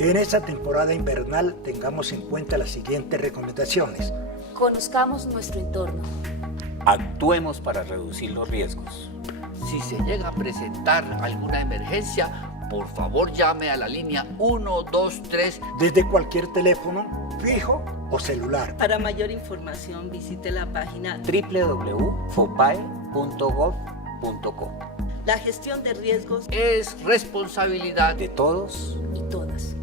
En esta temporada invernal tengamos en cuenta las siguientes recomendaciones. Conozcamos nuestro entorno. Actuemos para reducir los riesgos. Si se llega a presentar alguna emergencia, por favor llame a la línea 123 Desde cualquier teléfono, fijo o celular. Para mayor información visite la página www.fopae.gov.co. La gestión de riesgos es responsabilidad De todos Y todas.